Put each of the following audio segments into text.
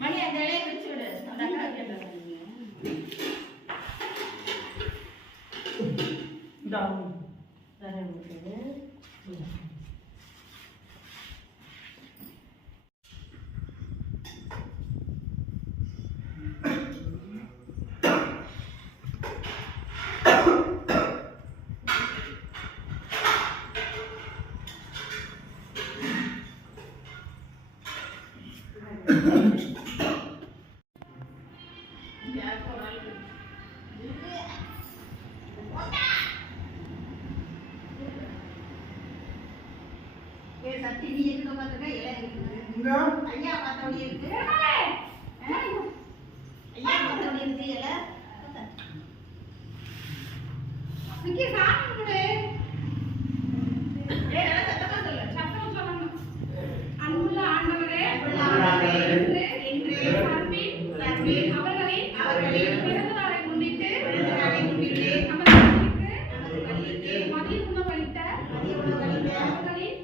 மணி அந்த இலையை வச்சு விடு. அந்த அக்கா கேட்டாங்க. சக்தி நீ எங்க பாத்துக்க இலை இருக்கு ஐயா பாத்தோடி இருக்கு ஐயா பாத்தோடி இருக்கு இலை நிக்கி சாமி குடு ஏய் சத்தமா சொல்லு சத்தமா சொல்லணும் அன்புள்ள ஆண்டவரே இன்று சர்வீஸ் அவர்களின் பிறந்த நாளை முன்னிட்டு நமது பள்ளிக்கு மதிய உணவளித்த அவர்களின்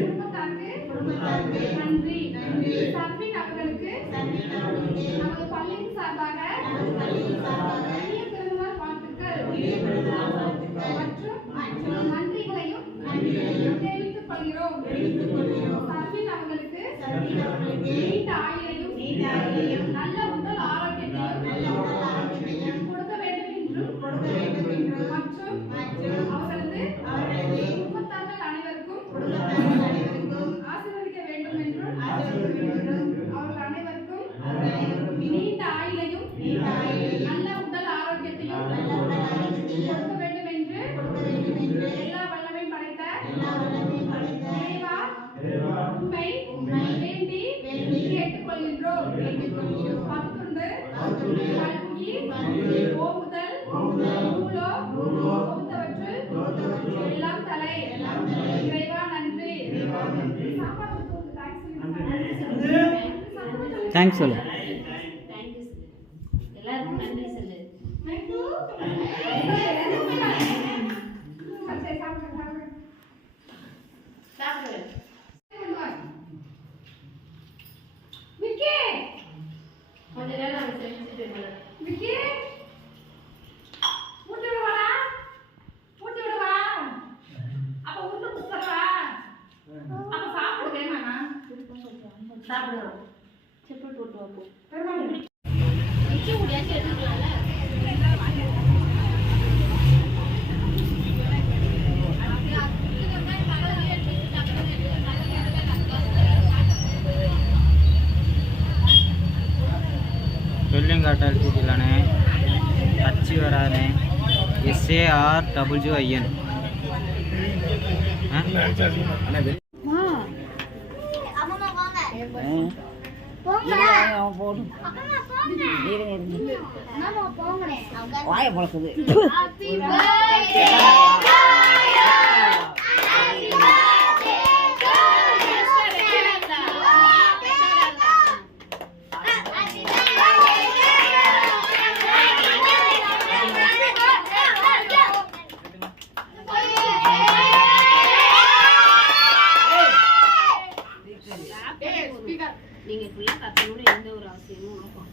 குடும்பத்தாருக்கு நன்றி. சர்வீஸ் அவர்களுக்கு நமது பள்ளியின் சார்பாக இனிய பிறந்தநாள் வாழ்த்துக்கள் மற்றும் நன்றிகளையும் தெரிவித்துக் கொள்கிறோம். சர்வீஸ் அவர்களுக்கு நீண்ட ஆயுளையும் நல்ல உடல் ஆரோக்கியத்தையும் கொடுக்க வேண்டும் என்றும் மற்றும் அவர்களது குடும்பத்தார்கள் அனைவருக்கும் ஆசீர்வதிக்க வேண்டும் என்றும் அவர்கள் அனைவருக்கும் நீண்ட ஆயுளையும் நல்ல உடல் ஆரோக்கியத்தையும் கொடுக்க வேண்டும் என்று எல்லா வல்லமையும் படைத்த இறைவா உம்மை வேண்டி கேட்டுக்கொள்கின்றோம். பத்துண்டு கல்வி ஓமுதல் நூலோ கொடுத்தவற்றில் எல்லாம் தலை. இறைவா நன்றி. தேங்க்ஸ் சொல்லு. எல்லாருக்கும் நன்றி சொல்லு. சாப்பிடு. விக்கி கொஞ்ச நேரம் நாங்க செஞ்சுட்டு இருக்கோம். விக்கி ஊட்டி விடுவா அப்ப ஊட்டு குடுறா அப்ப சாப்பிடு வேணாமா சாப்பிடுறோம். செப்பு போட்டு வைப்போம். பெருமாள் நிக்க முடியாது எடுத்துக்கலாம்ல. స్పెల్లింగ్ కట్టాల్సి ఇలానే వచ్చి వరానే SARWIN வாய பழக்குது. நீங்க ஃபுல்லா கத்தணும்னு எந்த ஒரு அவசியமும் இருக்கும்.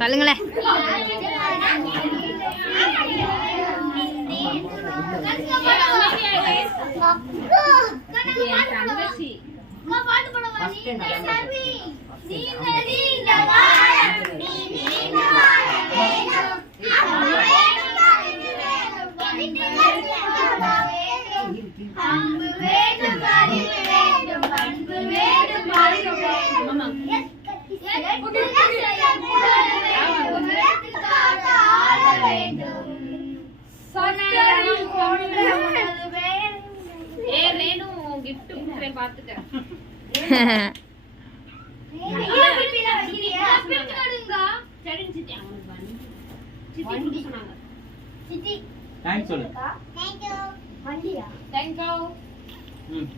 சொல்லுங்களேன். சக்கரை கொண்டு வச்சிட்டேன் பாத்துட்டேன். தேங்க்ஸ் சொல்லு. ம்.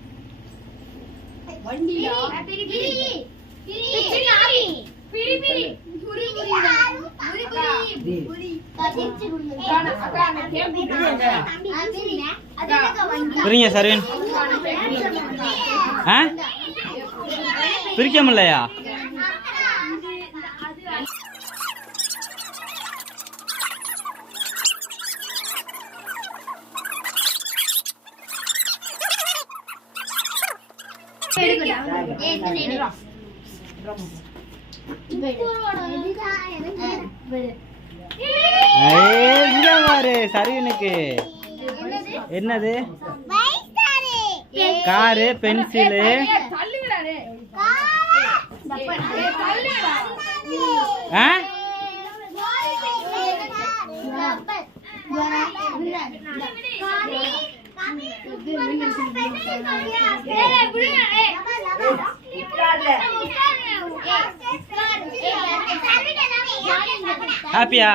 பிரிங்க சர்வீன். ஆ பிரிக்க முடியலையா? இங்க பாரு சர்வீனுக்கு என்னது? காரு, பென்சிலு, ஆ ஹாப்பியா?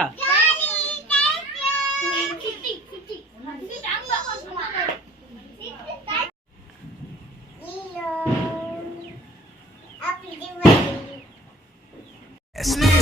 Yes,